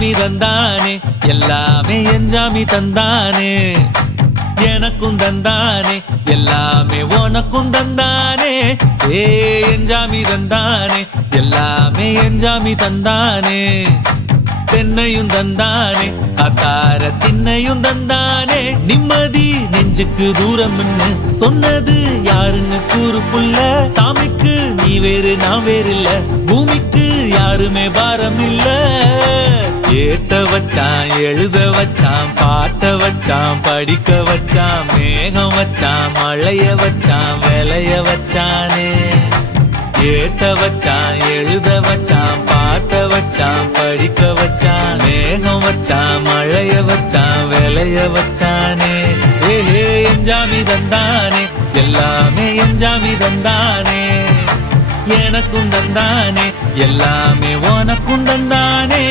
என்ஜாமி தந்தானே எல்லாமே என்ஜாமி தந்தானே எனக்கும் தந்தானே எல்லாமே உனக்கும் தந்தானே ஏ என்ஜாமி தந்தானே எல்லாமே என்ஜாமி தந்தானே தென்னையும் தந்தானே அத்தார திண்ணையும் தந்தானே நிம்மதி நெஞ்சுக்கு தூரம் சொன்னது யாருன்னு கூறு புள்ள சாமிக்கு நீ வேறு நான் வேறு இல்ல பூமிக்கு யாருமே பாரம் இல்ல ஏட்ட வச்சான் எழுத வச்சான் பாட்ட வச்சான் படிக்க வச்சான் மேகம் வச்சான் மழைய வச்சான் விளைய வச்சானே ஏட்ட வச்சான் எழுத வச்சான் பாட்ட வச்சான் படிக்க வச்சான் மேகம் வச்சான் மழைய வச்சான் விளைய வச்சானே ஏ என்ஜாமி தந்தானே எல்லாமே என்ஜாமி தந்தானே எனக்கும் தந்தானே எல்லாமே உனக்கும் தந்தானே